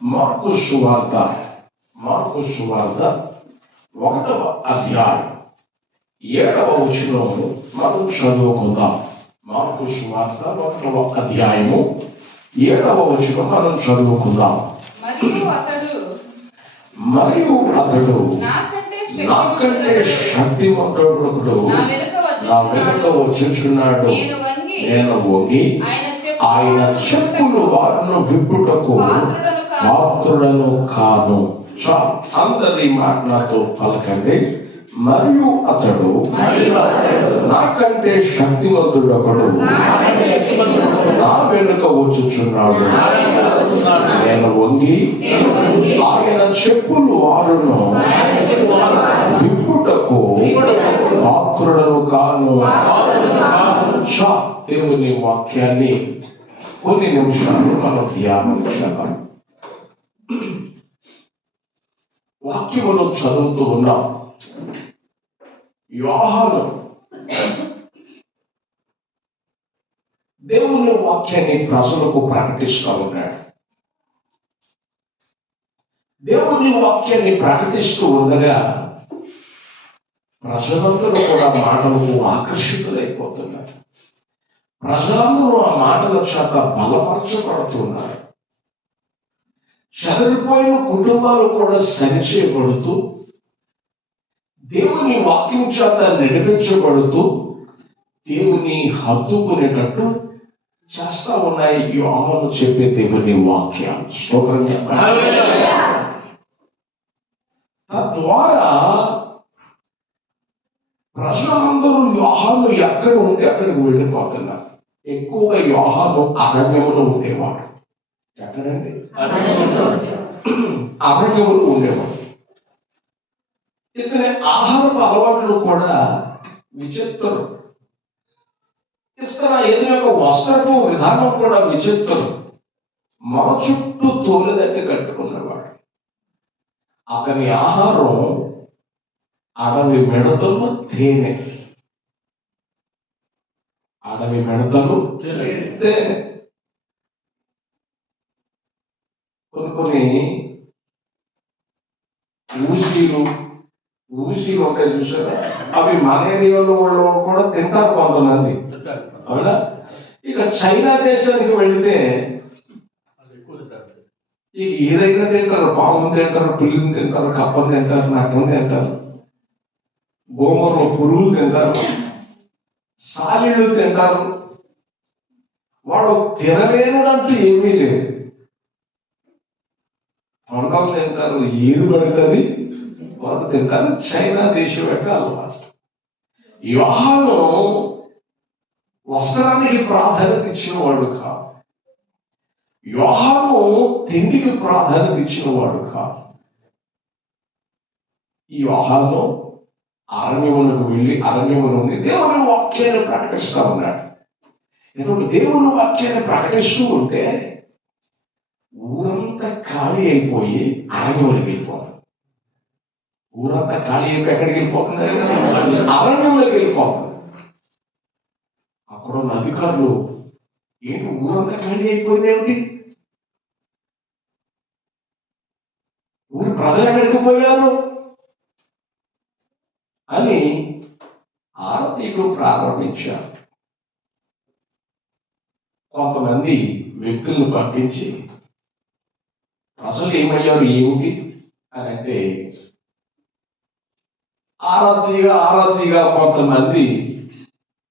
Mark సువార్త 1వ అధ్యాయం 7వ వచనం మనం చదువుకుందాం. మార్కు సువార్త 1వ అధ్యాయము 7వ వచనం మనం చదువుకుందాం. మరియు అతడు నాకంటే శక్తివంతుడు నా వెనుక వచ్చుచున్నాడు. నేను వంగి ఆయన చెప్పులు వారిని విప్పుటకు పాత్రుడను కాను. అందరి మాటలతో పలకండి. మరియు అతడు నాకంటే శక్తివంతుడు ఒకడు నా వెనుక వచ్చుచున్నాడు. నేను వంగి ఆయన చెప్పులు వారును విప్పుటకు పాత్రుడను కాను. దేవుని వాక్యాన్ని కొన్ని నిమిషాలు మనం ధ్యానం చేద్దాం. వాక్యములో చదువుతూ ఉన్నాం. యోహాను దేవుని వాక్యాన్ని ప్రజలకు ప్రకటిస్తూ ఉన్నాడు. దేవుని వాక్యాన్ని ప్రకటిస్తూ ఉండగా ప్రజలందరూ కూడా మాటలకు ఆకర్షితులైపోతున్నారు. ప్రజలందరూ ఆ మాటల చేత బలపరచబడుతున్నారు. చెదరిపోయిన కుటుంబాలు కూడా సరిచేయబడుతూ దేవుని వాక్యం చేత నడిపించబడుతూ దేవుని హత్తుకునేటట్టు చేస్తా ఉన్నాయి యోహాను చెప్పే దేవుని వాక్యాలు. స్తోత్రం చెప్పండి. తద్వారా ప్రజలందరూ యోహాను ఎక్కడ ఉంటే అక్కడికి వెళ్ళిపోతున్నారు. ఎక్కువగా యోహాను అరణ్యములో ఉండేవాడు. ఎక్కడండి? అరణ్యములో ఉండేవాడు. ఇతని ఆహారపు అలవాట్లు కూడా విచిత్రం. ఇతర ఎదురు యొక్క వస్త్రపు విధానం కూడా విచిత్రం. మన చుట్టూ తోలిదట్టి కట్టుకున్నవాడు. అతని ఆహారం అడవి మిడతలు, తేనె. అడవి మిడతలు, తేనె. కొన్ని ఊసీలు ఉంటాయి చూసారా? అవి మన ఏరియాలో వాళ్ళు కూడా తింటారు కొంతమంది, అవునా? ఇక చైనా దేశానికి వెళితే ఇక ఏదైనా తింటారు. పాముని తింటారు, పిల్లిని తింటారు, కప్పని తింటారు, నక్కని తింటారు, గోమూరలో పురుగులు తింటారు, సాలీళ్ళు తింటారు. వాడు తినలేదంటూ ఏమీ లేదు. తొండలు తింటారు, ఏది పడుతుంది వాళ్ళు తింటారు. చైనా దేశం యొక్క అలవాటు. యోహాను వస్త్రానికి ప్రాధాన్యత ఇచ్చినవాడు కాదు. యోహాను తిండికి ప్రాధాన్యత ఇచ్చినవాడు కాదు. ఈ యోహాను అరణ్యములకు వెళ్ళి అరణ్యము నుండి దేవుని వాక్యాన్ని ప్రకటిస్తూ ఉన్నాడు. ఎందుకంటే దేవుని వాక్యాన్ని ప్రకటిస్తూ ఉంటే ఊరంతా ఖాళీ అయిపోయి అరణ్యములకు వెళ్ళిపోతుంది. ఊరంతా ఖాళీ అయిపోయి ఎక్కడికి వెళ్ళిపోతుంది? అరణ్యంలోకి వెళ్ళిపోతుంది. అక్కడున్న అధికారులు, ఏంటి ఊరంతా ఖాళీ అయిపోయింది ఏమిటి? ఊరి ప్రజలు ఎక్కడికి పోయారు అని ఆరతీయులు ప్రారంభించారు. కొంతమంది వ్యక్తులను పంపించి ప్రజలు ఏమయ్యారు ఏమిటి అని అంటే, ఆరాధీగా కొంతమంది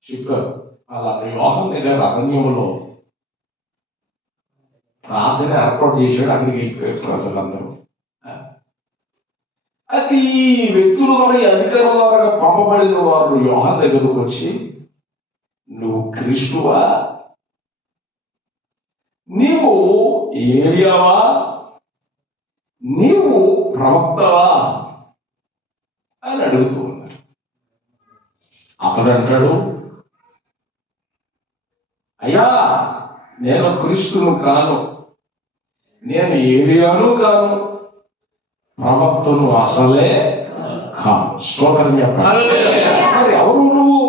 చెప్పారు. అలా యోహాను గారు అరణ్యంలో ప్రార్థన ఏర్పాటు చేశాడు. అక్కడికి వెళ్ళిపోయారు ప్రజలందరూ. అయితే ఈ వ్యక్తులు కూడా ఈ అధికారుల పంపబడిన వారు యోహాను దగ్గరకు వచ్చి, నువ్వు క్రీస్తువా? నీవు ఏలియావా? నీవు ప్రవక్తవా అని అడుగుతూ ఉన్నారు. అతడు అంటాడు, అయ్యా నేను క్రీస్తును కాను, నేను ఏలియాను కాను, ప్రవక్తను అసలే కాను. స్తోత్రం చెప్పండి. మరి ఎవరు నువ్వు?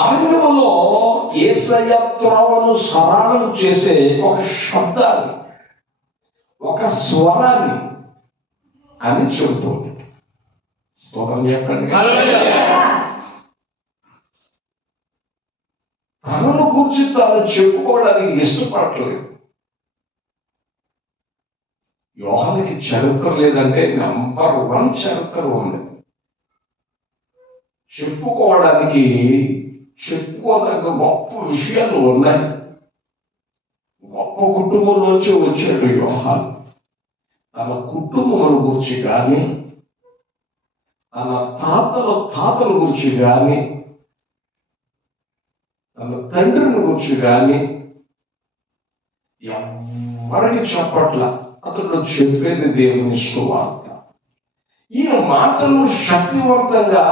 అరణ్యములో యేసయ్య త్రోవను సరళం చేసే ఒక శబ్దాన్ని, స్వరాన్ని అని చెబుతూ ఉన్నాడు. స్తోత్రం చెప్పండి. తనను గురించి తాను చెప్పుకోవడానికి ఇష్టపడట్లేదు. యోహానికి చరిత్ర లేదంటే నంబర్ 1 చరిత్ర ఉంది. చెప్పుకోదగ్గ గొప్ప విషయాలు ఉన్నాయి. గొప్ప కుటుంబం నుంచి వచ్చాడు యోహాను. తన కుటుంబం గురించి కానీ, తన తాతల గురించి కానీ, తన తండ్రిని గురించి కానీ ఎవరికి చెప్పట్ల. అతడు చెప్పేది దేవుని సువార్త. ఈయన మాటలు శక్తివంతంగా,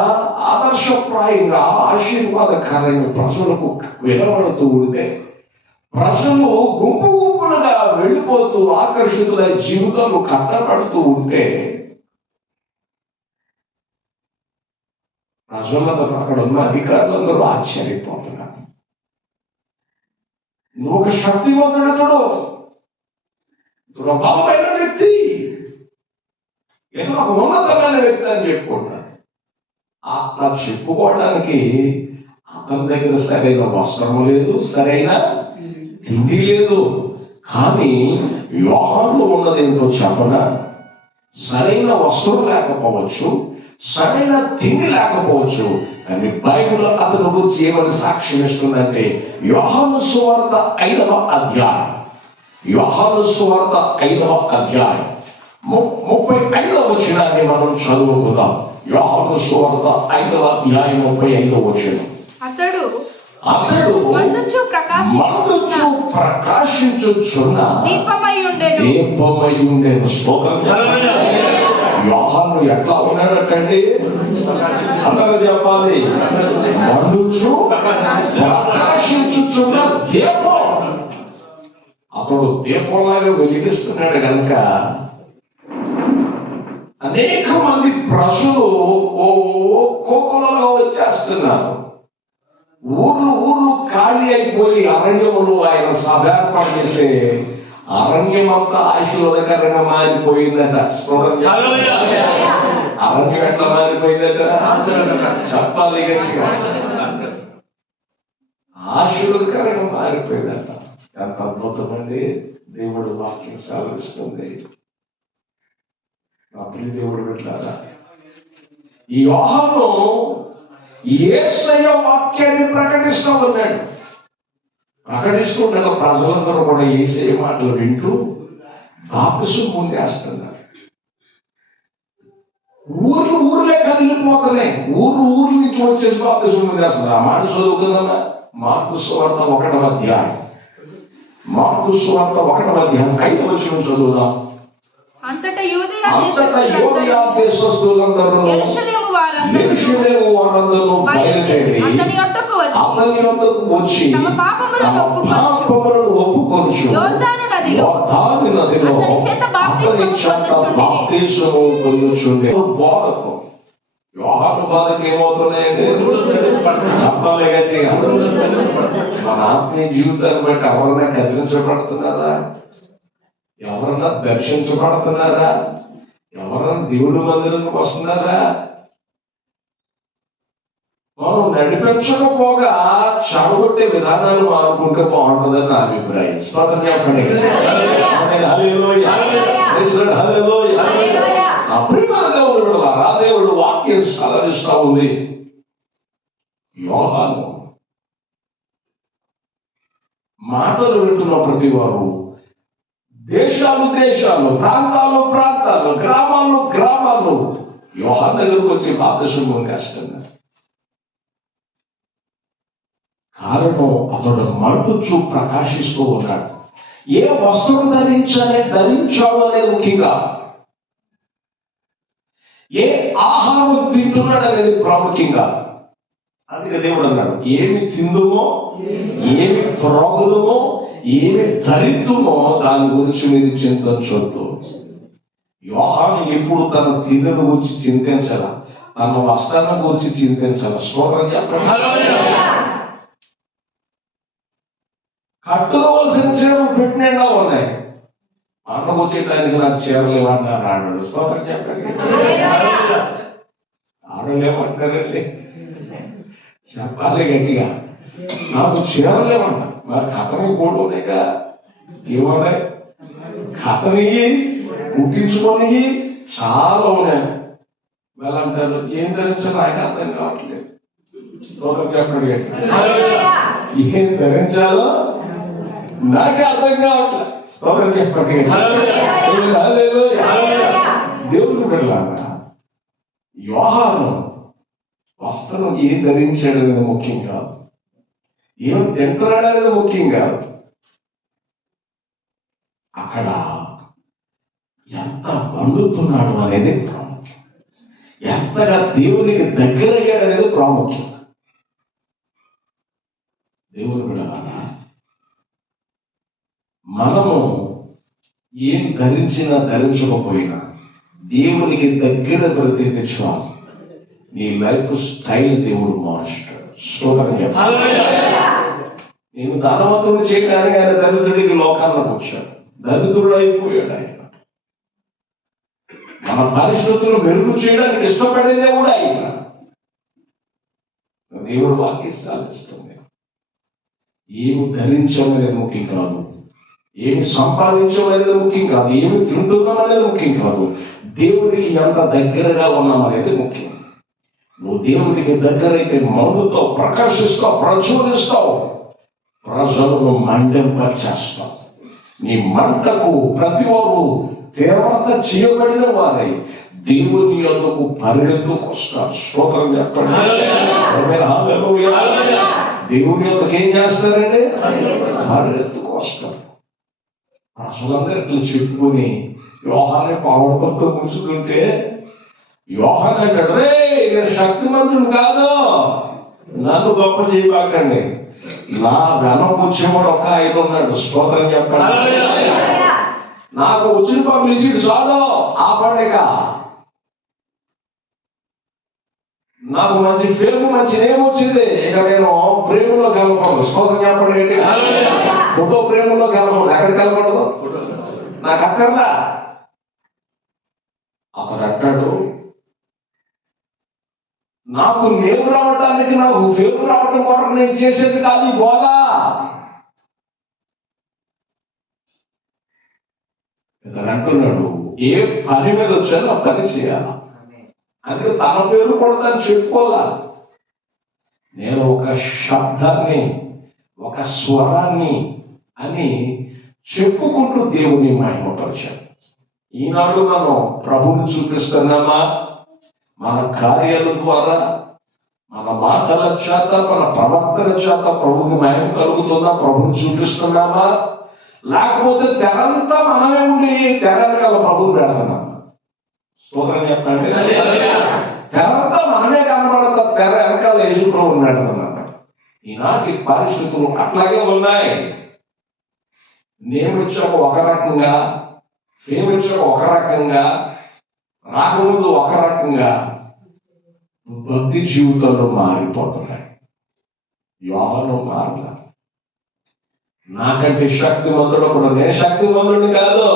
ఆదర్శప్రాయంగా, ఆశీర్వాదకరంగా ప్రజలకు వినబడుతూ ఉంటే, ప్రజలు గుంపులుగా వెళ్ళిపోతూ ఆకర్షితులై జీవితాలు కట్టబడుతూ ఉంటే, ప్రజలందరూ, అక్కడ ఉన్న అధికారులందరూ ఆశ్చర్యపోతున్నారు. నువ్వు ఒక శక్తివంతుడు, ప్రభావమైన వ్యక్తి, ఏదో ఒక ఉన్నతమైన వ్యక్తి అని చెప్పుకుంటాడు. అట్లా చెప్పుకోవడానికి అతని దగ్గర సరైన వస్త్రము లేదు, సరైన తిండి లేదు. కానీ యోహానులో ఉన్నదేంటో చెప్పనా? సరైన వస్త్రం లేకపోవచ్చు, సరైన తిండి లేకపోవచ్చు, కానీ బైబిల్ అతని గురించి ఏమని సాక్ష్యం ఇస్తుందంటే, యోహాను సువార్త 5వ అధ్యాయం, యోహాను సువార్త 5వ అధ్యాయం 35వ వచనాన్ని మనం చదువుకుందాం. యోహాను సువార్త 5వ అధ్యాయం 35వ వచనం. అతడు మండుచు ప్రకాశించుచున్న దీపమై ఉండెను. స్తోత్రం. యోహాను ఎట్లా ఉన్నాడటండి? అందరూ చెప్పాలి. మండుచు ప్రకాశించుచున్న దీపం. అతడు దీపంలాగా వెలిగిస్తున్నాడు కనుక అనేక మంది ప్రజలు కోకులలో వచ్చేస్తున్నారు. ఊర్లు ఖాళీ అయిపోయి అరణ్యములు ఆయన సభ ఏర్పాటు చేస్తే అరణ్యం అంతా ఆశీర్వాదకరంగా మారిపోయిందట. అరణ్యం ఎట్లా మారిపోయిందట చెప్పాలి గట్టిగా. ఆశీర్వాదకరంగా మారిపోయిందట. ఎంత అద్భుతమండి! దేవుడు వాక్యం సెలవిస్తుంది. నా ప్రియ దేవుడు పెట్టారా, ఈ యోహాను యేసయ్య వాక్యాన్ని ప్రకటిస్తూ ఉన్నాడు. ప్రకటిస్తుండగా ప్రజలందరూ కూడా యేసయ్య మాటలు వింటూ బాప్తిసం పొందేస్తున్నారు. ఊర్లే కదిలిపోతున్నాయి. ఊరు నుంచి వచ్చేసి బాప్తిసం పొందేస్తున్నారు. ఆ మాట చదువుకుందామా? మార్కు సువార్త 1వ అధ్యాయం, మార్కు సువార్త 1వ అధ్యాయం 5వ వచనం చదువుదాం. అంతటా యూదయ దేశస్థులందరూ యెరూషలేము వారందరూ బయలుదేరి అతని వద్దకు వచ్చి తమ పాపములను ఒప్పుకొనుచు యోర్దాను నదిలో అతని చేత బాప్తిసము పొందుచుండే. యోహాను బాధకి ఏమవుతున్నాయండి? చెప్పాలి గట్టిగా. మన ఆత్మీయ జీవితాన్ని బట్టి ఎవరైనా కదిలించబడుతున్నారా? ఎవరన్నా దర్శించబడుతున్నారా? ఎవరన్నా దేవుడి మందిరానికి వస్తున్నారా? మనం నడిపించకపోగా చెడగొట్టే విధానాలు మారుకుంటే బాగుంటుందని నా అభిప్రాయం. స్తోత్రం చెప్పండి. అప్పుడు దేవుడు విడవాలా? దేవుడు వాక్యం సెలవిస్తా ఉంది. యోహాను మాటలు వింటున్న ప్రతి వారు దేశాలు, ప్రాంతాలు, గ్రామాలు యోహాను దగ్గరకు వచ్చి బాప్తిసం పొందేస్తున్నారు. కారణం, అతడు మండుచు ప్రకాశిస్తూ ఉన్నాడు. ఏ వస్త్రం ధరించాడు అనేది ముఖ్యంగా, ఏ ఆహారం తింటున్నాడు అనేది ప్రాముఖ్యంగా. అందుకే దేవుడు అన్నాడు, ఏమి తిందుమో, ఏమి త్రాగుదుమో, ఏమి ధరిద్దుమో దాని గురించి మీరు చింతించొద్దు. యోహాను ఎప్పుడు తన తిండిని గురించి చింతించాల, తన వస్త్రాన్ని గురించి చింతించాల. స్తోత్రం చెప్పండి. కట్టుకోవాల్సిన చీరలు పెట్టినా ఉన్నాయి, పండగ వచ్చేటానికి నాకు చీరలు ఇవ్వన్నారు ఆడవాళ్ళు. స్తోత్రం చెప్పండి. ఆడవాళ్ళు ఏమంటారండి? చెప్పాలి గట్టిగా, నాకు చీరలు ఇవ్వండి. మరి కథని కూడా ఉన్నాయిగా, ఇవ్వాలి కథని కుట్టించుకొని చాలా ఉన్నాయి. వాళ్ళు అంటారు ఏం ధరించాలో నాకు అర్థం కావట్లేదు. స్తోత్రం చెప్పండి. ఏం ధరించాలో నాకు అర్థం కావట్లేదు. స్తోత్రం చెప్పండి. దేవుడు బిడ్డలారా, యోహాను వస్త్రం ఏం ధరించాడు అనేది ముఖ్యం కాదు, ఏం తింటున్నాడు అనేది ముఖ్యం కాదు, అక్కడ ఎంత వండుతున్నాడు అనేది ప్రాముఖ్యం, ఎంతగా దేవునికి దగ్గరయ్యాడు అనేది ప్రాముఖ్యం. దేవుని బిడ్డలారా, మనము ఏం ధరించినా ధరించకపోయినా దేవునికి దగ్గర ప్రతి తెచ్చుకోవాలి. నీ లైఫ్ స్టైల్ దేవుడు మారుస్తాడు. స్తోత్రం చెప్పాలి. నేను ధనవంతుడు చేయడానికి ఆయన దరిద్రుడికి లోకాల్లోకి వచ్చాడు, దరిద్రుడు అయిపోయాడు. ఆయన మన పరిస్థితులు మెరుగు చేయడానికి ఇష్టపడేదే కూడా ఆయన. దేవుడు వాక్యం సాధిస్తుంది. ఏమి ధరించడం అనేది ముఖ్యం కాదు, ఏమి సంపాదించడం అనేది ముఖ్యం కాదు, ఏమి తింటున్నాం అనేది ముఖ్యం కాదు, దేవుడికి ఎంత దగ్గరగా ఉన్నాం అనేది ముఖ్యం. నువ్వు దేవుడికి దగ్గరైతే మండుతావు, ప్రకాశిస్తావు, ప్రచురిస్తావు, ప్రజలను మండింపచేస్తావు. నీ మంటకు ప్రతి వారు తీవ్రత చేయబడిన వారై దేవుని యొద్దకు పరిగెత్తుకొస్తారు. స్తోత్రం చెప్పండి. దేవుని యొద్దకు ఏం చేస్తారండి? పరిగెత్తుకొస్తారు. ప్రజలందరూ ఇట్లా చెప్పుకొని యోహాన్ని పావులతో ముంచుతుంటే యోహాన్ అంటాడు, రే నేను శక్తిమంతుడు కాదు, నన్ను గొప్ప చేయబాకండి, నా వెనక వచ్చేవాడు ఒక ఆయన ఉన్నాడు. స్తోత్రం చెప్పండి. నాకు వచ్చిన పబ్లిసిటీ చాలు, ఆ పండుగ నాకు మంచి ఫేమ్ మంచి నేమ్ వచ్చింది, ఇక నేను ప్రేమలో కలపకూడదు. స్తోత్రం చెప్పండి. ఫోటో ప్రేమలో కలపకూడదు. ఎక్కడికి కలపకూడదు? నాకు అక్కర్లా. అతడు అంటాడు, నాకు నేమ్ రావడానికి, నాకు ఫేమ్ రావడం కొరకు నేను చేసేది కాదు ఈ బోధ. ఇతను అంటున్నాడు, ఏ పని మీద వచ్చానో ఆ పని చేయాల. అందుకే తన పేరు కూడా దాన్ని చెప్పుకోవాలా. నేను ఒక శబ్దాన్ని, ఒక స్వరాన్ని అని చెప్పుకుంటూ దేవుని మహిమపరిచాను. ఈనాడు మనం ప్రభువుని చూపిస్తున్నామా? మన కార్యాల ద్వారా, మన మాటల చేత, మన ప్రవర్తన చేత ప్రభువుకి మహిమ కలుగుతుందా? ప్రభువుని చూపిస్తున్నామా? లేకపోతే తెరంతా మనమే ఉండి తెర వెనకాల ప్రభువుని పెడుతున్నాం? స్తోత్రం చెప్పండి. తెరంతా మనమే కనబడతా, తెర వెనకాల యేసు ప్రభువుని పెడుతున్నాం. ఈనాటి పరిస్థితులు అట్లాగే ఉన్నాయి. నేను వచ్చాక ఒక రకంగా, ఫేమ్ వచ్చాక ఒక రకంగా, రాకముందు ఒక రకంగా భక్తి జీవితంలో మారిపోతున్నాయి. యోహాను మారల. నాకంటే శక్తిమంతుడు కూడా, నేను శక్తిమంతుడిని కాదు,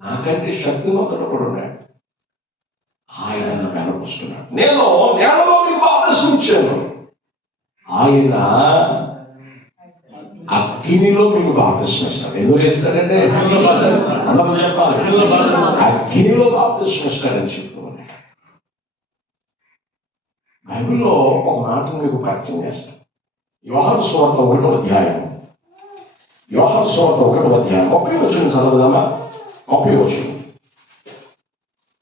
నాకంటే శక్తిమంతుడు కూడా ఉన్నాడు. ఆయన వెనకొస్తున్నాడు. నేను నేలలో మీకు బాప్తిస్మం ఇచ్చాను, ఆయన అగ్నిలో మీకు బాప్తిస్మం ఇస్తాడు. ఎందుకు ఇస్తాడంటే అందరూ చెప్పాలి, అగ్నిలో బాప్తిస్మం ఇస్తాడని చెప్తూ ఉన్నాడు. బైబిల్లో ఒక మాటను మీకు పరిచయం చేస్తాను. యోహాను సువార్త 1వ అధ్యాయం, యోహాను సువార్త 1వ అధ్యాయం 30 వచనం చదువుదామా? 30 వచనం.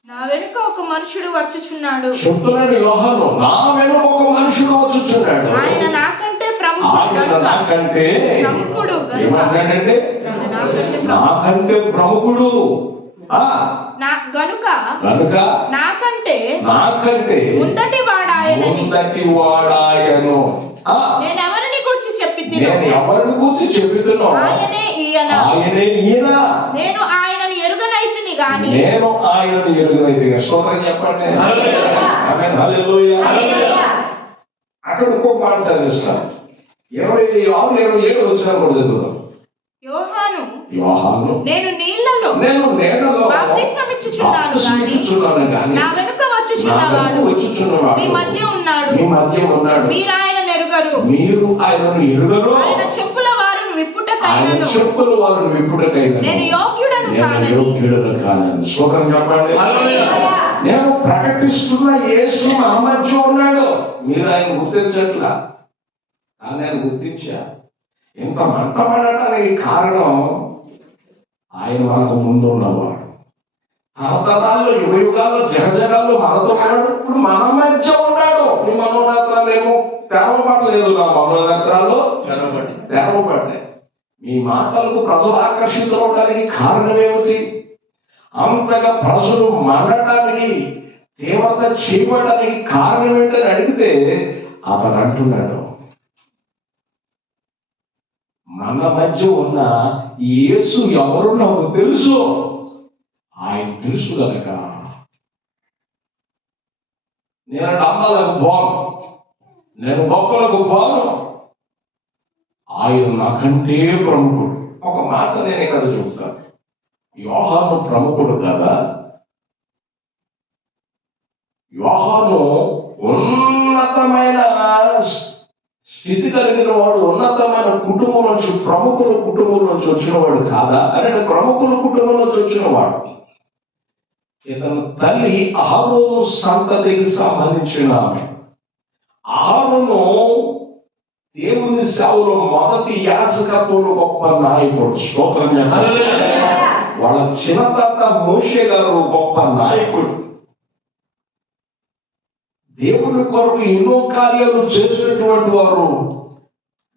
నా వెనుక ఒక మనుషుడు వచ్చుచున్నాడు. చెప్తున్నాడు యోహాను, నా వెనుక ఒక మనుషుడు వచ్చుచున్నాడు, ఆయన నాకంటే ప్రముఖుడు. ఏమన్నాడంటే? నాకంటే ప్రముఖుడు. గనుక నాకంటే ముందటి వాడాయను. నేను ఎవరిని గూర్చి చెప్పుతున్నాను? ఆయనే ఈయన. నేను ఆయనను ఎరుగనైతిని గాని. స్తోత్రం చెప్పండి. అక్కడ ఇంకో మాట చదివిస్తాను. 26, 27 వచ్చిన కూడా చదువుతాం. యోహాను యోహాను నేను నీళ్లలో బాప్తిస్మమిచ్చుచున్నాను గాని నా వెనుక వచ్చుచున్నవాడు మీ మధ్య ఉన్నాడు, మీరు ఆయనను ఎరుగరు. మీరు ఆయనను ఎరుగరు. ఆయన చెప్పుల వారిని విప్పుటకైనను నేను యోగ్యుడను కానని. స్తోత్రం చెప్పండి. నేను ప్రకటిస్తున్న యేసు మన మధ్య ఉన్నాడు. మీరు ఆయన గుర్తించట్లా, కానీ ఆయన గుర్తించా. ఇంత మంటపడటానికి కారణం ఆయన మనకు ముందు ఉన్నవాడు. తరతరాల్లో యుగయుగాల్లో జగజగాల్లో మనతో ఉన్నాడు. ఇప్పుడు మన మధ్య ఉన్నాడు. మీ మనోనేత్రాలు ఏమో తెరవబడలేదు. నా మనోనేత్రాల్లో తెరవబడ్డాయి. మీ మాటలకు ప్రజలు ఆకర్షితులు అవడానికి కారణం ఏమిటి? అంతగా ప్రజలు మండటానికి, తీవ్రత చేయబడడానికి కారణం ఏంటని అడిగితే అతను అంటున్నాడు, మన మధ్య ఉన్న యేసు ఎవరు నాకు తెలుసు. ఆయన తెలుసు కనుక నేను డంబాలకు పోను, నేను గొప్పలకు పోను. ఆయన నాకంటే ప్రముఖుడు. ఒక మాట నేను ఇక్కడ చెబుతాను. యోహాను ప్రముఖుడు కదా. యోహాను ఉన్నతమైన స్థితి కలిగిన వాడు, ఉన్నతమైన కుటుంబం నుంచి, ప్రముఖుల కుటుంబం నుంచి వచ్చిన వాడు కాదా అంటే ప్రముఖుల కుటుంబం నుంచి వచ్చిన వాడు. ఇతని తల్లి అహరోను సంతతికి సంబంధించిన ఆమె. అహరోను దేవుని సేవలో మొదటి యాజకత్వంలో గొప్ప నాయకుడు. స్తోత్రం చెప్పాలి. వాళ్ళ చిన్నతాత మోషే గారు గొప్ప నాయకుడు. దేవుని కొరకు ఎన్నో కార్యాలు చేసినటువంటి వారు,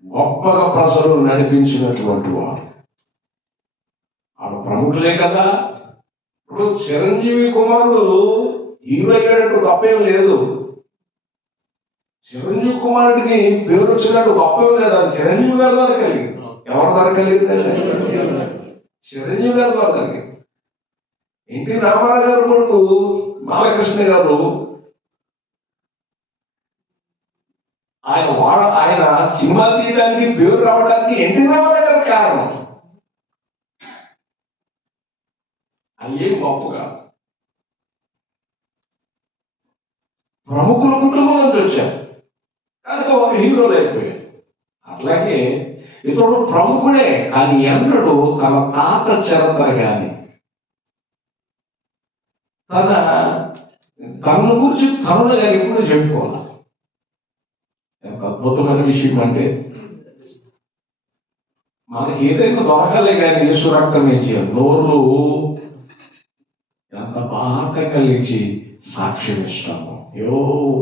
గొప్పగా ప్రజలు నడిపించినటువంటి వారు. వాళ్ళు ప్రముఖులే కదా. ఇప్పుడు చిరంజీవి కుమారుడు హీరో అయ్యాడు, గొప్పేం లేదు. చిరంజీవి కుమారుడికి పేరు వచ్చినట్టు గొప్పేం లేదు. అది చిరంజీవి గారి ద్వారా కలిగింది. ఎవరి ద్వారా కలిగింది? చిరంజీవి గారి ద్వారా కలిగింది. ఎన్టీ రామారావు గారు కొడుకు బాలకృష్ణ గారు ఆయన సినిమా తీయడానికి, పేరు రావడానికి ఎన్టీ రామారావు గారు కారణం. అయ్యేం గొప్పగా ప్రముఖుల కుటుంబం నుంచి వచ్చారు కనుక ఒక హీరోలు అయిపోయారు. అట్లాగే ఇతడు ప్రముఖుడే, కానీ ఎన్నడూ తన తాత చరిత్ర కానీ తన గురించి తనుడు కానీ ఎప్పుడు చెప్పుకోవాలి. ఎంత అద్భుతమైన విషయం అంటే, మనకి ఏదైనా దొరకాలే కానీ యేసు రక్తం వేసి నోరు ఎంత బాగా కలిసి సాక్ష్యం ఇస్తాము.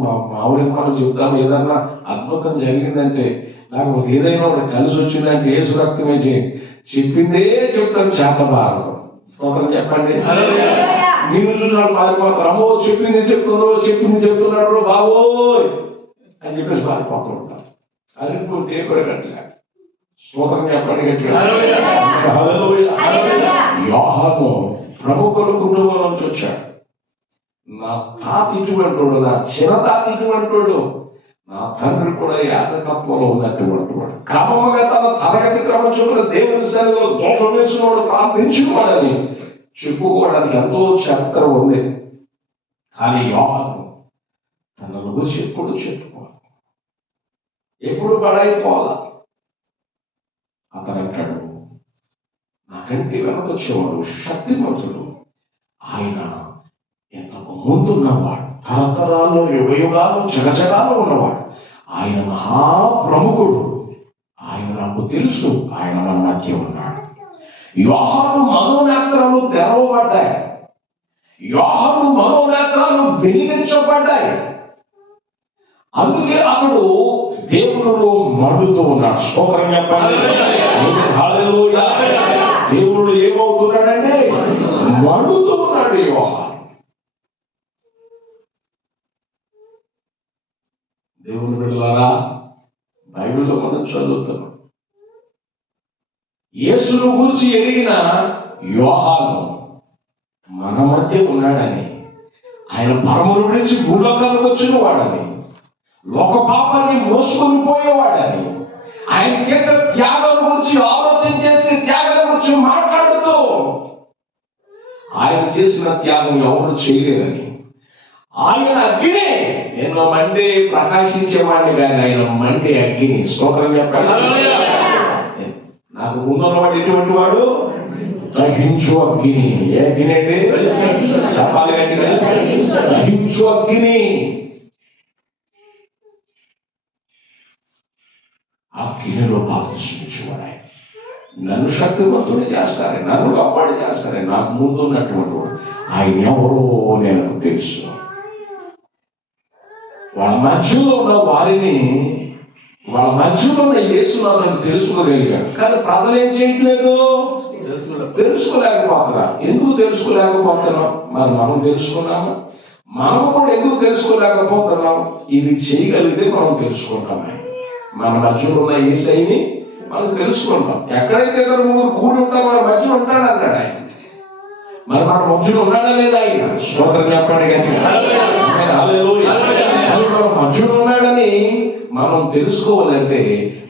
మా మామిడి మనం చెప్తాము. ఏదన్నా అద్భుతం జరిగిందంటే, లేకపోతే ఏదైనా ఒకటి కలిసి వచ్చిందంటే యేసు రక్తం వేసి చెప్పిందే చెప్తాను. చేత భారతం. స్తోత్రం చెప్పండి. నేను చూసాను పారిపోతారు. అమ్మో చెప్పింది చెప్తున్నాడు బాబోయ్ అని చెప్పేసి పారిపోతూ ఉంటారు. అది ఇప్పుడు టేపర్ కట్టలే. స్తోత్రం చెప్పండి గట్టిగా. యోహాను ప్రముఖుల కుటుంబం నుంచి వచ్చాడు. నా తాత ఇటువంటి వాడు, నా చిన్న తాత ఇటువంటి వాడు, నా తండ్రి కూడా యాజకత్వంలో ఉన్నటువంటి వాడు. క్రమముగా తన తరగతి క్రమం చొప్పున దేవుని సన్నిధిలో దోషం వేసినవాడు, ప్రార్థించుకోవాలని చెప్పుకోవడానికి ఎంతో చరిత్ర ఉంది. కానీ యోహాను తన గురించి ఎప్పుడు చెప్పుకోవాలి, ఎప్పుడు బడైపోవాలా. అతను అంటాడు, నాకంటే వెనకొచ్చేవాడు శక్తిమంతుడు, ఆయన ఎంతకు ముందున్నవాడు, తరతరాల్లో యుగయుగాలు జగజగాలు ఉన్నవాడు, ఆయన మహాప్రముఖుడు, ఆయన నాకు తెలుసు, ఆయన మన మధ్య ఉన్నాడు. యోహాను మనోనేత్రాలు తెరవబడ్డాయి. యోహాను మనోనేత్రాలు వెలిగించబడ్డాయి. అందుకే అతడు దేవునిలో మండుతూ ఉన్నాడు. స్తోత్రం చెప్పండి. హల్లెలూయా. దేవుడు ఏమవుతున్నాడంటే మండుతూ ఉన్నాడు యోహాను. దేవుని బిడ్డలారా, బైబిల్లో మనం చదువుతున్నాం, యేసును గురించి ఎరిగిన యోహాను మన మధ్య ఉన్నాడని, ఆయన పరమును విడిచి భూలోకానికి వచ్చిన వాడని, లోక పాపాన్ని మోసుకొని పోయేవాడని, ఆయన చేసే త్యాగం గురించి ఆలోచన చేసే త్యాగం మాట్లాడచ్చు మాట్లాడుతూ ఆయన చేసిన త్యాగం ఎవరు చేయలేదని, ఆయన అగ్ని, నేను మండే ప్రకాశించేవాడిని కానీ ఆయన మండే అగ్ని. స్తోత్రం చెప్పండి. నాకు ముందున్నవాడు ఎటువంటి వాడు? దహించు అగ్ని. ఏ అగ్ని అండి? చెప్పాలి గట్టిగా, దహించు అగ్ని. అగ్నిలో బాప్తిస్మిచ్చేవాడు ఆయన. నన్ను శక్తివంతుని చేస్తారే, నన్ను గొప్పవాడు చేస్తారే. నాకు ముందు ఉన్నటువంటి వాడు ఆయన ఎవరో నేను తెలుసు. వాళ్ళ మధ్యలో ఉన్న వారిని, వాళ్ళ మధ్యలో ఉన్న యేసునాథుని తెలుసుకోగలిగాడు. కానీ ప్రజలు ఏం చేయట్లేదు, తెలుసుకోలేకపోతున్నారు. ఎందుకు తెలుసుకోలేకపోతున్నాం? మనం తెలుసుకున్నాము. మనం కూడా ఎందుకు తెలుసుకోలేకపోతున్నాం? ఇది చేయగలిగితే మనం తెలుసుకుంటాం. మన మధ్యలో ఉన్న యేసయ్యని మనం తెలుసుకుంటాం. ఎక్కడైతే ఇద్దరు ముగ్గురు కూడి ఉంటారో మన మధ్యలో ఉంటాడు అన్నాడు ఆయన. మరి మన మధ్యలో ఉన్నాడా లేదా ఆయన? స్తోత్రం చెప్పండి గట్టిగా. హల్లెలూయా. మన మధ్యలో ఉన్నాడని మనం తెలుసుకోవాలంటే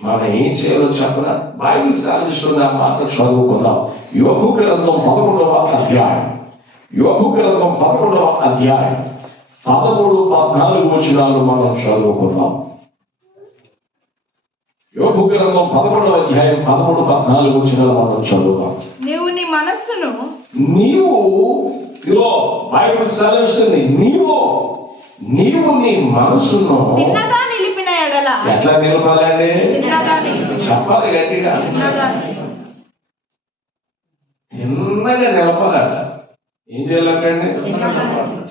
మనం ఏం చేయాలో చెప్పనా? బైబిల్ సాధిస్తున్న మాట చదువుకుందాం. యోబు గ్రంథం 11వ అధ్యాయం. యోబు గ్రంథం 11వ అధ్యాయం 13, 14 వచనాలు మనం చదువుకుందాం. యోబు గ్రంథం 11వ అధ్యాయం 13, 14 వచనాలు మనం చదువుదాం. నీవు నీ మనస్సును, నీవు ఇదిగో బైబిల్ సెలవిస్తుంది, నీవు నీ మనసును తిన్నగా నిలిపిన ఎడల. ఎట్లా నిలపాలండి? చెప్పాలి గట్టిగా. తిన్నగా నిలపాలట. ఏం చేయాలంటండి?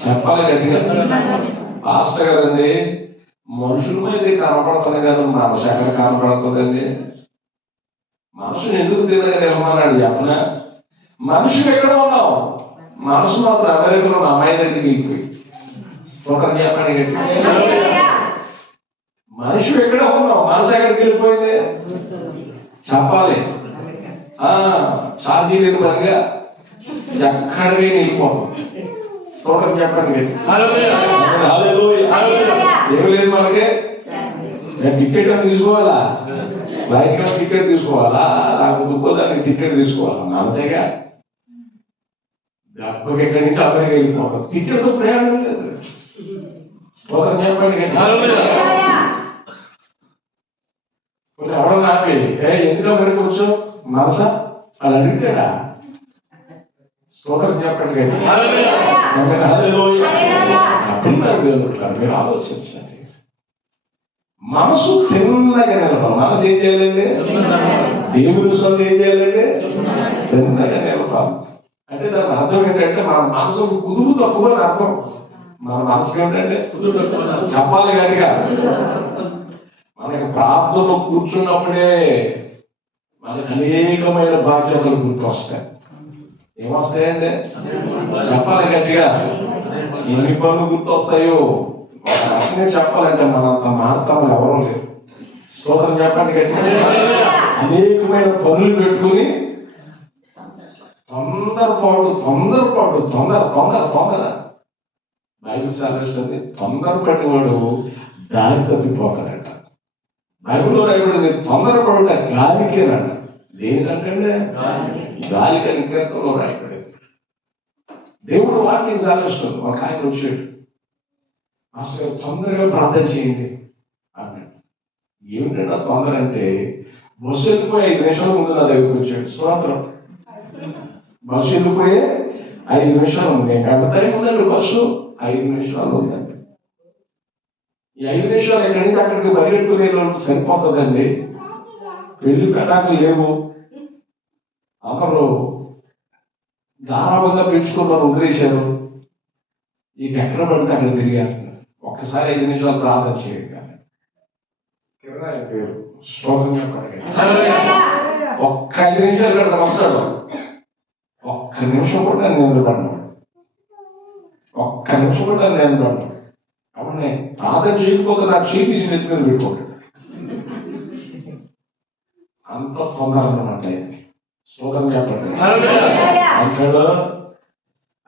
చెప్పాలి గట్టిగా. పాస్టర్ గారండి, మనుషుల మీద కనపడుతుంది కదా, మనసు ఎక్కడ కనపడుతుందండి? మనసుని ఎందుకు తిన్నగా నిలమన్నాడు చెప్పనా? మనుషులు ఎక్కడ ఉన్నావు? మనసు మాత్రం అమెరికాలో ఉన్న అమ్మాయి దగ్గరికి వెళ్ళిపోయి. స్తోత్రం చెప్పండి గట్టిగా. మనిషి ఎక్కడ ఉన్నావు? మనసు ఎక్కడికి వెళ్ళిపోయింది? చెప్పాలి. ఛార్జీ లేదు పనిగా ఎక్కడికి వెళ్ళిపోతాం. స్తోత్రం చెప్పండి గట్టిగా. ఏమి లేదు మనకి. టికెట్ అని తీసుకోవాలా? ఫ్లైట్ లో టికెట్ తీసుకోవాలా? లేకపోతే ఇంకోదానికి టికెట్ తీసుకోవాలా? మనసేగా డబ్బుకి ఎక్కడి నుంచి అమెరికా వెళ్ళిపోతాం. టికెట్ తో ప్రయాణం లేదు. స్తోత్రం చెప్పండి. ఎవరన్నా ఆపి ఎందుకు అమెరికా వచ్చు మనసా అని అడిగితేడా? స్తోత్రం చెప్పండి. మీరు ఆలోచించండి. మనసు తిన్నగా నిలపాలి. మనసు ఏం చేయాలండి? దేవుని సొంత ఏం చేయాలండి? తిన్నగా నిలపాలి. అంటే దాని అర్థం ఏంటంటే మన మనసు కుదురు తక్కువ అని అర్థం. మన మనసుకి ఏంటంటే చెప్పాలి గట్టిగా. మనకి ప్రార్థనలో కూర్చున్నప్పుడే మనకు అనేకమైన బాధ్యతలు గుర్తొస్తాయి. ఏమొస్తాయండి? చెప్పాలి గట్టిగా. ఎన్ని పనులు గుర్తొస్తాయో అట్లనే చెప్పాలంటే మనంత మహత్తములు ఎవరూ లేరు. స్తోత్రం చెప్పండి గట్టిగా. అనేకమైన పనులు పెట్టుకుని తొందర బైబిల్ సాధిస్తుంది. తొందరపడి వాడు దారి తప్పిపోతాడట. బైబిల్లో రాయబడింది తొందరపడుట గాలికేనంట. దేనికంటే గాలికని కీర్తనలో రాయబడింది. దేవుడు వాక్యం సాధిస్తుంది. ఒక ఆయన వచ్చాడు, అసలు తొందరగా ప్రార్థన చేయండి అన్నాడు. ఏమిటంటే తొందర అంటే బస్సు వెళ్ళిపోయి 5 నిమిషాల ముందు నా దగ్గరికి వచ్చాడు. స్వాతంత్రం బస్సు వెళ్ళిపోయే 5 నిమిషాలు ఉంది. ఎంత టైం ఉందండి? బస్సు 5 నిమిషాలు ఉందండి. ఈ 5 నిమిషాలు ఎక్కడి నుంచి అక్కడికి బయలుపెట్టుకునే లోపు సరిపోతుందండి. పెళ్లి పెటాకులు లేవు, అందరూ దారావంగా పెంచుకున్నారు, వదిలేశారు. ఇక ఎక్కడ పడితే అక్కడ తిరిగేస్తున్నారు. ఒక్కసారి 5 నిమిషాలు ప్రార్థన చేయండి కానీ కిరణ్ పేరు స్తోత్రం చెప్పండి. ఒక్క 5 నిమిషాలు పెడతాను వస్తాడు. ఒక్క నిమిషం కూడా నేను నిలబడినాడు. ఒక్క నిమిషం కూడా నేను నిలబడినాడు. అవునే ప్రార్థన చేయకపోతే నాకు చేయి తీసి నెత్తి మీద పెట్టుకోండి. అంత తొందర అన్నమాట. స్తోత్రం చెప్పండి. అంటాడు,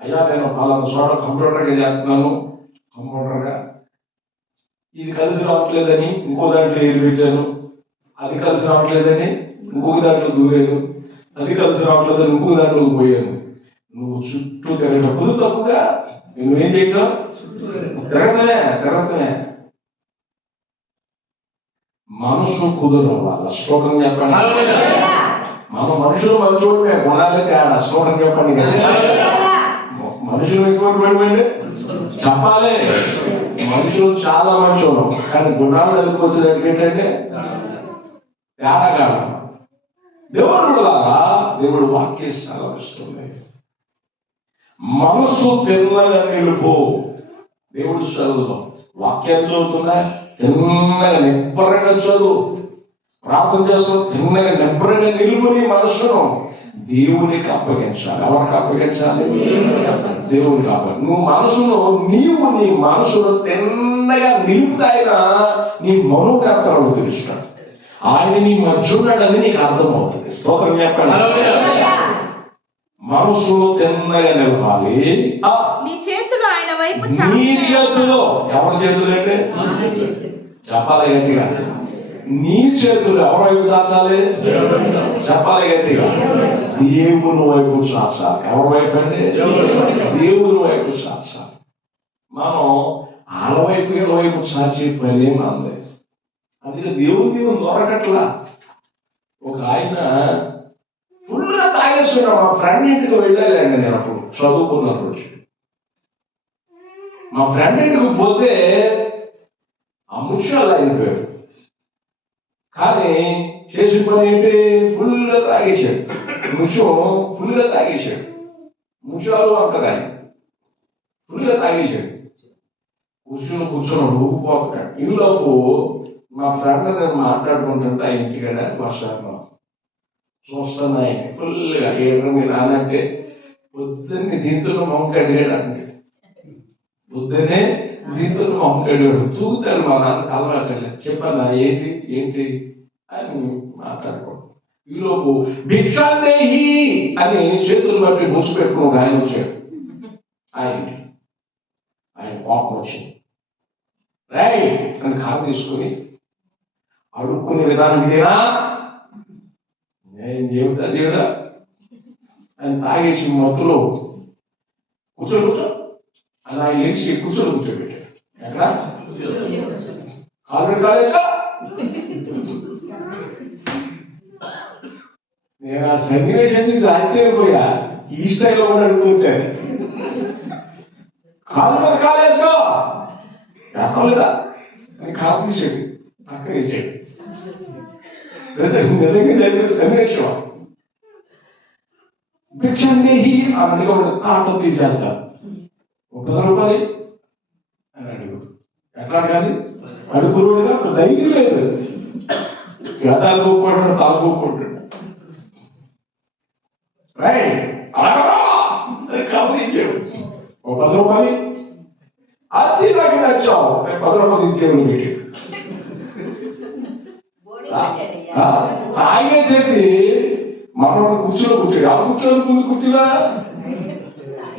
అయ్యా నేను పలానా చోట కంప్యూటర్గా చేస్తున్నాను, కంప్యూటర్గా ఇది కలిసి రావట్లేదని ఇంకో దాంట్లో ఏది పెట్టాను, అది కలిసి రావట్లేదని ఇంకొక దాంట్లో దూరాను, అది కలిసి రావట్లేదు, ఇంకో దాంట్లోకి పోయాను. నువ్వు చుట్టూ తిరగటం కుదురుతావుగా, నువ్వేం చేయటం తిరగతమే మనసు కుదరడం వల్ల. శ్లోకం చెప్పండి. మన మనుషులు మంచోడమే, గుణాలే తేడా. శ్లోకం చెప్పండి. మనుషులు ఎటువంటి చెప్పాలి. మనుషులు చాలా మంచోడు, కానీ గుణాలు వెళ్ళిపోవచ్చు. ఏంటంటే తేడా కాదు. దేవుడు లాగా దేవుడు వాక్యం సెలవిస్తుంది, మనస్సు తిన్నగా నిలుపు. దేవుడు చదువులో వాక్యం చదువుతున్నా తిన్నగా నిబ్బరంగా చదువు. ప్రార్థన చేస్తూ తిన్నగా నిబ్బరంగా నిలుపు. నీ మనస్సును దేవునికి అప్పగించాలి. ఎవరికి అప్పగించాలి? దేవునికి అప్పగించాలి. నువ్వు మనసును నీ మనసును తిన్నగా నిలుపుతాయినా నీ మనోవ్యాప్తాలను తెలుస్తాడు. ఆయన నీ మధ్య ఉన్నాడని నీకు అర్థమవుతుంది. స్తోత్రం చెప్పండి. మనసును తిన్నగా నిలపాలి. నీ చేతులు ఆయన వైపు, నీ చేతులు ఎవరి చేతులు అంటే చెప్పాలి గట్టిగా. నీ చేతులు ఎవరి వైపు చాచాలి? చెప్పాలి గట్టిగా. దేవుని వైపు చాచాలి. ఎవరి వైపు అండి? దేవుని వైపు చాచాలి. మనం వాళ్ళ వైపు వీళ్ళ వైపు చాచే పని ఏమంది. అందుకే దేవుని దొరకట్లా. ఒక ఆయన ఫుల్గా తాగేస్తున్నాడు. మా ఫ్రెండ్ ఇంటికి వెళ్ళాలండి నేను అప్పుడు చదువుకున్నప్పుడు. మా ఫ్రెండ్ ఇంటికి పోతే ఆ ముత్యాలు ఆయన పేరు, కానీ చేసిన పని ఏంటి? ఫుల్గా తాగేశాడు. ఫుల్గా తాగేశాడు. ముత్యాలు అంటారు ఆయన. ఫుల్గా తాగేశాడు. కూర్చున్నాడు ఊపిపోతున్నాడు. ఈలోపు మా ఫ్రెండ్ నేను మాట్లాడుకుంటుంటే ఆ ఇంటికాడ వర్షాలు చూస్తాను. ఆయన ఫుల్గా ఏడు మీరు అనంటే పొద్దున్నే దీంతో మొహం కడిగాడు అంటే, పొద్దున్నే దీంతో మొహం కడిగాడు. తూగుతాడు. మా నాన్నకు అలవాటలేదు. చెప్పాను ఏంటి అని మాట్లాడుకోండి. ఈలోపు భిక్షాందేహి అని చేతులు బట్టి ముసు పెట్టుకుని ఒక ఆయన వచ్చాడు. ఆయన కోపం వచ్చింది. రాయ్ అని కారు తీసుకుని అడుక్కునే విధానం ఇదేనా? నేను చెబుతా చేయడా అని తాగేసి మత్తులో కూర్చో అని ఆయన లేచి కూర్చోబెట్టాడు. ఎక్కడ? కాలేజ్ కాలేజ్గా. నేను ఆ సన్నివేశం నుంచి ఆశ్చర్యపోయా. ఈ స్టైల్లో కూడా అడుగుకొచ్చాను. కాలు మీద కాలేజ్గా వేస్తాం లేదా అని కాలు తీసాడు, పక్కన ఇచ్చాడు. నిజంగా జరిగిన సన్నివేశం. భిక్షాందేహి అని ఆటో తీసేస్తారు. 10 రూపాయలు అని అడుగు. ఎట్లా అడగాలి? అడుగురుడుగా ధైర్యం లేదు. గడ్డాలు కూకుంటాడు, తాగుకుంటాడు. కబు ఇచ్చాడు. 10 రూపాయలు అది నాకు నచ్చావు. 10 రూపాయలు ఇచ్చేవాళ్ళు పెట్టాడు. తాగేసేసి మనం కూర్చోబెట్టాడు. ఆ ముందు కూర్చున్నా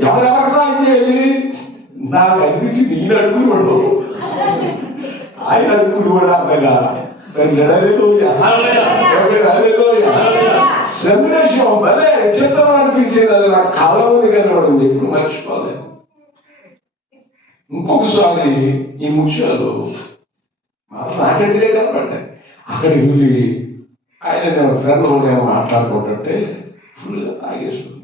ఎవరెవరికి సాయం చేయాలి? నాకు అనిపించింది ఈయన అడుగున్నాడు, ఆయన అడుగుతున్నాడు. అన్నగా సన్నివేశం భలే విచిత్రం అనిపించేది. అది నాకు కాలం ఉంది కనబడింది, ఎప్పుడు మర్చిపోలేదు. ఇంకొకసారి ఈ ముత్యాలు నాకంటే కనపడ్డాయి. అక్కడికి వెళ్ళి ఆయన నేను ఫ్రెండ్ నేను మాట్లాడుకుంటుంటే ఫుల్గా తాగేస్తుంది.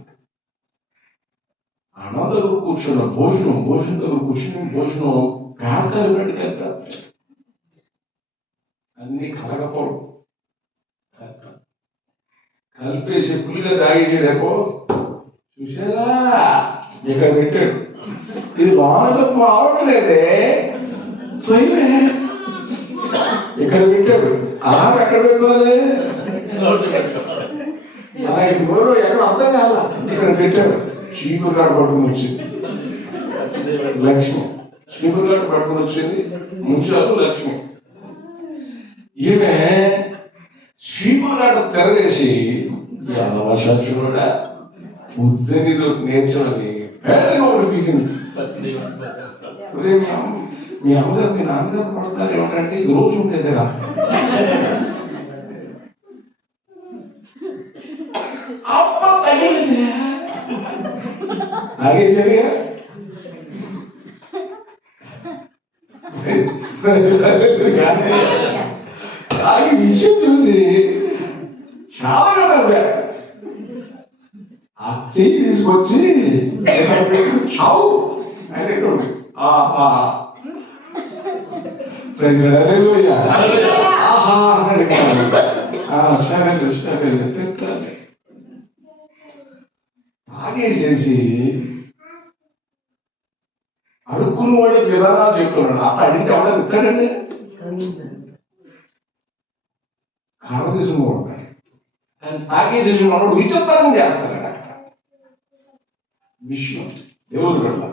అన్నం దగ్గర కూర్చున్న భోజనం దగ్గర భోజనం ప్రాంతాలు పెట్టి కలిపి అన్ని కలగపోవడం కలిపేసి ఫుల్గా తాగేసాడేపో చూసారా ఇక్కడ పెట్టాడు. ఇది బాగా రావట్లేదే ఇక్కడ పెట్టాడు. అలా ఎక్కడ పెట్టుకోవాలి? అలా ఎవరు ఎక్కడ అర్థం కాల. ఇక్కడ పెట్టాడు. చీపురుగాడు పట్టుకుని వచ్చింది లక్ష్మి. చీపురుగాడు పట్టుకుని వచ్చింది ముంచాలు లక్ష్మి. ఈమె చీపురుగాడు తెరవేసి అవకాశం బుద్ధినిలో నేర్చుకొని పేదగా ఒకటి పీకింది. మీ అమ్మగారు మీ నాన్నగారు పడతారు ఏమంటే ఇది రోజు ఉండేదిరా. ఆ తాగేసాడుగా. తాగి విషయం చూసి చాలా నవ్వా. ఆ చెయ్యి తీసుకొచ్చి చావు అనేటువంటి సరే తిట్టాలి. తాగేసేసి అడుక్కున్న వాడి విధానాలు చెప్తున్నాడు. అప్పుడు అడిగితే ఎవడ ఇస్తాడండి? కర్ర తీసుకుంటాడు. కానీ తాగేసేసి వాడు విచిత్రం చేస్తాడు. విషయం దేవుడు కూడా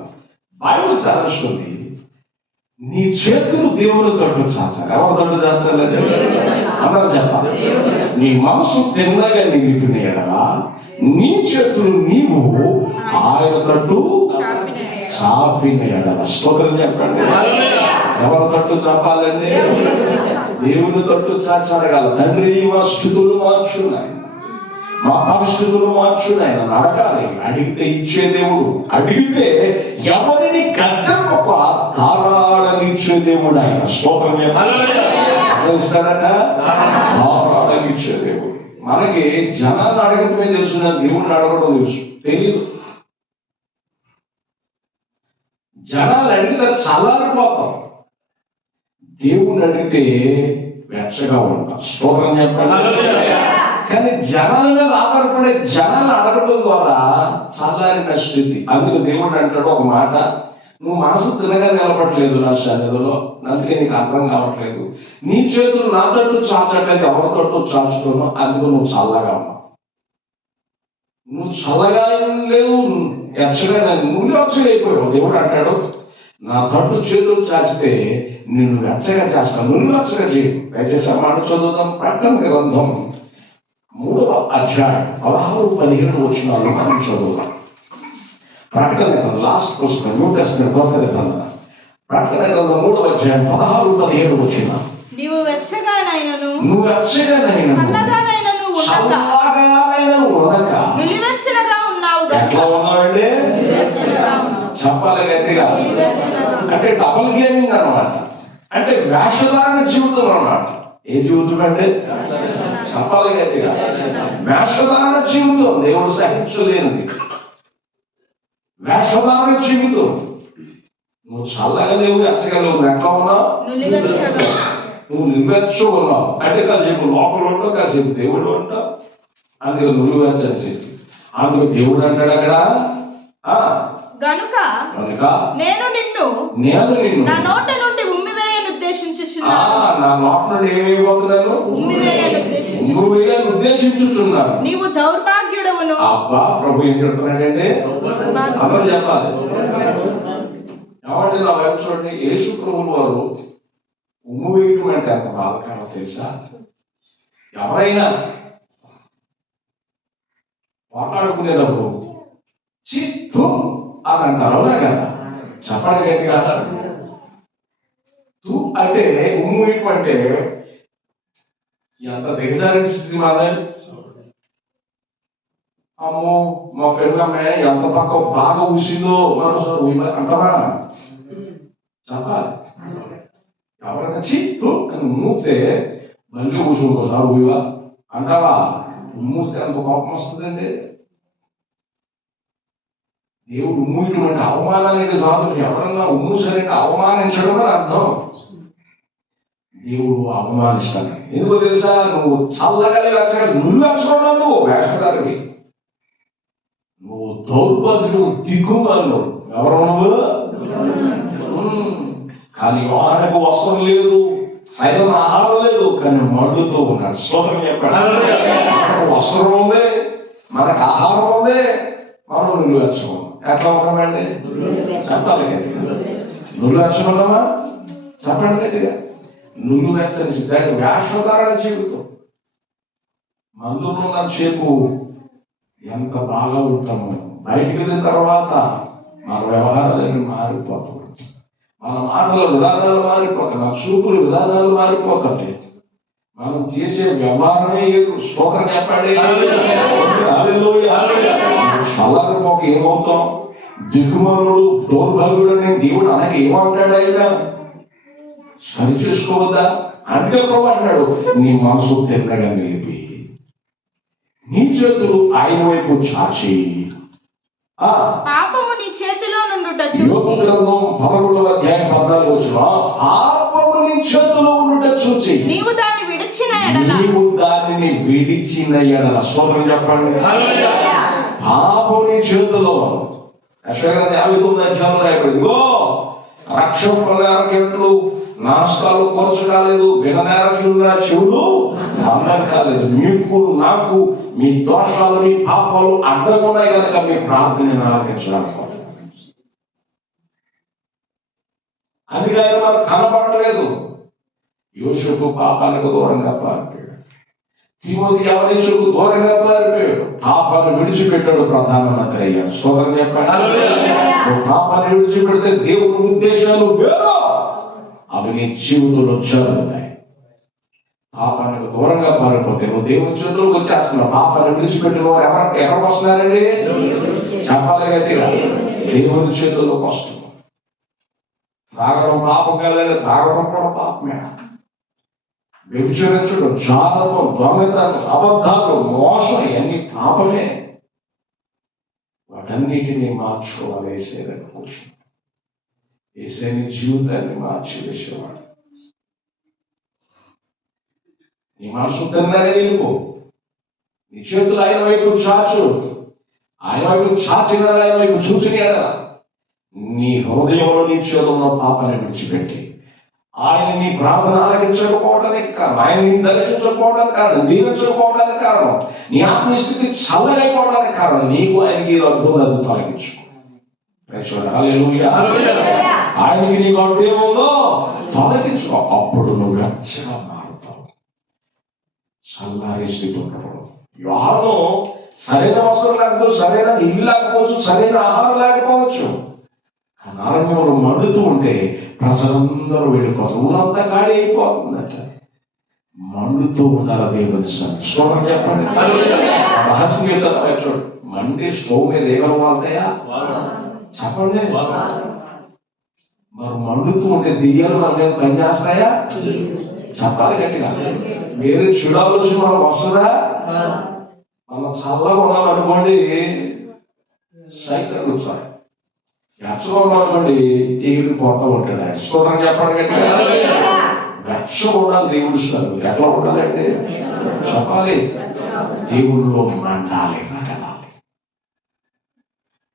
బైబిల్ సాధిస్తుంది. నీ చేతులు దేవుని తట్టు చాచాలి. ఎవరి తట్టు చాచాలి? అందరూ చెప్పాలి. నీ మనసు తిన్నగా నిలిపిన ఎడలా నీ చేతులు నీవు ఆయన తట్టు చాపిన ఎడల. స్తోత్రం చెప్పండి. ఎవరి తట్టు చాపాలండి? దేవుని తట్టు చాచడగల. తండ్రి మా స్థితులు మార్చున్నాయి, మా పరిస్థితులు మార్చున్నాయి. నన్ను అడగాలి. అడిగితే ఇచ్చే దేవుడు. అడిగితే ఎవరిని గద్దెప్ప ధారాళంగా ఇచ్చే దేవుడు ఆయన. స్తోత్రం ఇస్తాడట. ధారాళంగా ఇచ్చే దేవుడు. మనకి జనాన్ని అడగటమే తెలుసు, దేవుడిని అడగడం తెలుసు తెలియదు. జనాలు అడిగితే చల్లారిపోతాం, దేవుణ్ణి అడిగితే వెచ్చగా ఉంటాం. స్తోత్రం చెప్పండి. కానీ జనాల మీద ఆధారపడే జనాలు అడగడం ద్వారా చల్లారిన స్థితి. అందుకు దేవుడు అంటాడు ఒక మాట, నువ్వు మనసు తినగా నిలబడలేదు నా శరీరంలో, అందుకే నీకు అర్థం కావట్లేదు. నీ చేతులు నా తట్టు చాచట్లేదు, ఎవరి తట్టు చాచుతానో అందుకు నువ్వు చల్లగా ఉన్నావు. నువ్వు చల్లగా లేవు, ఎచ్చగా నువ్వు వెచ్చగా అయిపోయావు. దేవుడు అంటాడు, నా తట్టు చేతులు చాచితే నిన్ను వెచ్చగా చేస్తాను, నువ్వు వెచ్చగా చేయు. దయచేసి ఆ మాట చదువుదాం. ప్రకటన గ్రంథం 3వ అధ్యాయం 16-17 వచనాలు మనం చదువుదాం. ప్రకటన గ్రంథం లాస్ట్ పుస్తకం, న్యూ టెస్టమెంట్ కొత్త నిబంధన. ప్రకటన గ్రంథం 3వ అధ్యాయం 16-17 వచనాలు. నీవు వెచ్చగానైనను చల్లగానైనను ఉండక నిలివెచ్చనగా ఉన్నావు. ఎట్లా ఉన్నావండి? చెప్పాలి గట్టిగా. అంటే డబుల్ గేమింగ్ అన్నమాట. అంటే వేషధారణ జీవితం అన్నమాట. ఏ జీవితం అంటే? చెప్పాలి గట్టిగా. వేషధారణ జీవితం దేవుడు సహించలేనిది. వేషధారణ జీవితం. నువ్వు చల్లగా లేవు, వెచ్చగా లేవు. నువ్వు ఎట్లా ఉన్నావు? నువ్వు నిల్వెచ్చు ఉన్నావు. అంటే కాసేపు లోపల ఉంటావు, కాసేపు దేవుడు ఉంటావు. అందుకే నువ్వు వెచ్చని చేసి. అందుకు దేవుడు అంటాడు అక్కడ, గనుక నేను నిన్ను నా నోట నుండి ఉమ్మివేయను ఉద్దేశించుచున్నాను. నా నోట నుండి ఏమైపోతున్నాను? ఉమ్మివేయను ఉద్దేశించుచున్నాను. నీవు దౌర్భాగ్యుడవును. అబ్బా, ప్రభు ఏం చెప్తున్నాడండి? అందరూ చెప్పాలి. ఏమంటే నా వైపు చూడండి, యేసు ప్రభువుల వారు ఉమ్ము వేయటం అంటే ఎంత బాధకరం తెలుసా? ఎవరైనా మాట్లాడుకునేటప్పుడు చిత్తు అని అంటారు, అవునా కదా? చెప్పండి గట్టిగా. తూ అంటే ఉమ్ము వేయటం అంటే ఎంత దిగజారిన స్థితి మాదే. అమ్మో మా పిల్లమే ఎంత తక్కువ బాగా ఊసిందో మనం అంటారా? చెప్పాలి. ఎవరైనా చిత్తు అని మూస్తే మళ్ళీ ఊసి ఇంకోసారి ఊయవా అంటావా? మూస్తే ఎంత కోపం వస్తుందండి. దేవుడు ఉమ్మూయటం అంటే అవమానానికి సాధు. ఎవరన్నా ఉమ్మూసారంటే అవమానించడం అని అర్థం. దేవుడు అవమానిస్తాడు. ఎందుకో తెలుసా? నువ్వు చల్లగా వెచ్చగా నువ్వు వెచ్చుకున్నావు. నువ్వు వేషధారివి, నువ్వు దౌర్భాగ్యుడు, దిక్కుమాలినోడు. ఎవరు నువ్వు? కానీ ఆహారకు వస్త్రం లేదు, సైతం ఆహారం లేదు, కానీ మండుతూ ఉన్నాడు. స్తోత్రం చెప్పాడు. వస్త్రం ఉంది, మనకు ఆహారం ఉంది, మనం నువ్వు వెచ్చుకున్నాం. ఎట్లా ఉన్నామండి? చెప్పాలి గట్టిగా. నువ్వు వెచ్చుకున్నావా? చెప్పండి గట్టిగా. నువ్వు వెచ్చని దాన్ని వేషధారణ జీవితం. మందులో ఉన్నసేపు ఎంత బాగా ఉంటాము, బయటికి వెళ్ళిన తర్వాత మన వ్యవహారాలన్నీ మారిపోతాయి, మన మాటల విధానాలు మారిపోతాయి, మన చూపుల విధానాలు మారిపోతాయి, మనం చేసే వ్యవహారమే ఏదో. స్తోత్రం చెప్పండి. చల్లారిపోక ఏమవుతాం? దిగుమనుడు దౌర్భాగ్యుడు అని దేవుడు అనగా ఏమంటాడు ఆయన? సరి చేసుకోవద్దా అంటే ప్రభు అన్నాడు, నీ మనసు తిన్నగా నిలిపి నీ చేతులు ఆయన వైపు చాచి. పాపము నీ చేతిలో నుండుట చూసి. యోబు గ్రంథం 11వ అధ్యాయం 14వ వచనం, పాపము నీ చేతిలో ఉండుట చూసి నీవు దాన్ని విడిచిన ఎడల. నీవు దానిని విడిచిన ఎడల. స్తోత్రం చెప్పండి. పాపం నీ చేతిలో. యెషయా 59వ అధ్యాయంలో రాయబడింది, ఇగో రక్షకులు నాశకాలు కొరచు కాలేదు, విననేరకులు చెవులు అందం కాలేదు. మీకు నాకు మీ దోషాలు మీ పాపాలు అడ్డకున్నాయి కనుక మీ ప్రార్థన ఆలకించడానికి అందుకే ఆయన మనకు కనపడలేదు. యోసేపు పాపానికి దూరంగా పారిపోయాడు, తిమోతి యవనేసుకు దూరంగా పారిపోయాడు, పాపాన్ని విడిచిపెట్టాడు, ప్రధానమంత్రి అయ్యాడు. స్తోత్రం చెప్పండి. పాపాన్ని విడిచిపెడితే దేవుని ఉద్దేశాలు వేరు, అవి నీ జీవితంలో జరుగుతాయి. పాపానికి దూరంగా పారిపోతే నువ్వు దేవుని చేతులకు వచ్చేస్తున్నావు. పాపాన్ని విడిచిపెట్టిన వారు ఎక్కడికి వస్తున్నారండి? చెప్పాలి గట్టిగా, దేవుని చేతుల్లోకి వస్తున్నావు. తాగడం పాపం కదండి, తాగడం కూడా పాపమే. వ్యభిచరించడం, జాలతం, దొంగతనం, అబద్ధాలు, మోసం ఇవన్నీ పాపమే. వాటన్నిటినీ మార్చుకోవాలి. వేసే దగ్గర కూర్చుని ఏసైని జీవితాన్ని మార్చి వేసేవాడు. నీ మనసు తిన్నగా నిలుపు, నీ చేతులు ఆయన వైపు చాచు. ఆయన వైపు చాచిన ఆయన వైపు చూసిన నీ హృదయంలో నీ చేతుల్లో పాపాన్ని విడిచిపెట్టి ఆయన నీ ప్రార్థన ఆలకించకపోవడానికి కారణం, ఆయన నీ దర్శించకపోవడానికి కారణం, దీవించకపోవడానికి కారణం, నీ ఆత్మస్థితి చల్లగైపోవడానికి కారణం, నీకు ఆయనకి అడ్డు తొలగించుకో. ఆయనకి నీకు అడ్డు ఏముందో తొలగించుకో. అప్పుడు నువ్వు వెచ్చగా మారుతావు, చల్లారి స్థితి ఉండవు. యోహాను సరైన వస్త్రం లేకపోవచ్చు, సరైన ఇల్లు లేకపోవచ్చు, సరైన ఆహారం లేకపోవచ్చు, కానీ ఆరంభంలో మండుతూ ఉంటే ప్రజలందరూ వెళ్ళిపోతారు, ఊరంతా ఖాళీ అయిపోతుందట. మండుతూ ఉండాలి దేవుని సన్నిధిలో. స్తోత్రం చెప్పండి. రహస్యం చూడు, మండి స్టవ్ మీద ఏమైనా వాళ్తాయా చెప్పండి. మరి మండుతూ ఉంటే దియ్యాలు మన మీద పనిచేస్తాయా చెప్పాలి గట్టిగా. వేరే చూడాల్సిన మనం వస్తుందా? మనం చల్లగా ఉన్నాం అనుకోండి, సైకిల్ కూర్చోాలి. వెచ్చగా ఉన్నామనుకోండి, ఎగిరి పోతా ఉంటాడు ఆయన. స్తోత్రం చెప్పండి గట్టిగా. వెచ్చగా ఉండాలి దేవుడు సార్. ఎట్లా ఉండాలంటే చెప్పాలి, దేవుళ్ళలో మండాలి, రగలాలి.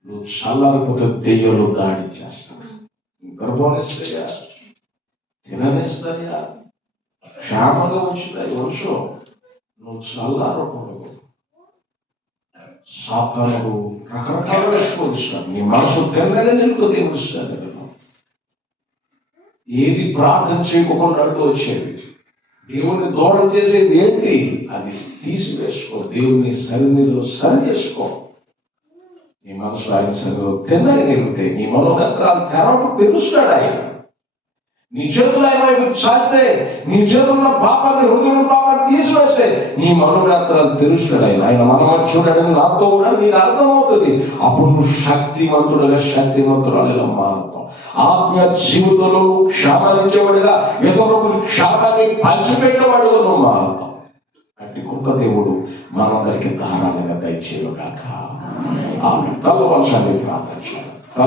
నువ్వు చల్లారిపోతే దెయ్యాలు దాడి చేస్తావు, గర్భాన్నిస్తాయా, తిననిస్తాయా, క్షేమంగా ఉంచుతాయి. వంశం నువ్వు చల్లారకూడదు. సాతాను రకరకాలుగా వేసుకోవచ్చు. నీ మనసు తెల్లగా నిలుపుతుంది. ఏది ప్రార్థన చేయకుండా వచ్చేది, దేవుణ్ణి దూరం చేసేది ఏంటి, అది తీసివేసుకో. దేవుని సన్నిధిలో సరి చేసుకో. నీ మనసు ఆయన సన్నిధిలో తెల్లగా నిలిపితే నీ మనోనేత్రాలు తెరవకు తెలుస్తాడు ఆయన. నీ చేతులు ఆయన వైపు చాస్తే, నీ చేతుల్లో పాపాన్ని, హృదయంలో పాపాన్ని తీసివేస్తే నీ మనోనేత్రాలు తెలుస్తాడు ఆయన. ఆయన మనమచ్చుడని నాతో ఉన్నాడు, నీకు అర్థమవుతుంది. అప్పుడు నువ్వు శక్తివంతురాలిగా మారుతావు. ఆత్మీయ జీవితంలో క్షామాలించేవాడుగా, ఇతరులకు క్షామాన్ని పంచిపెట్టేవాడుగా నువ్వు మారుతావు. అట్టి గొప్ప దేవుడు మనందరికీ ధారాళంగా దయచేయగాక. ఆమె తల వంశాన్ని ప్రార్థించాలి.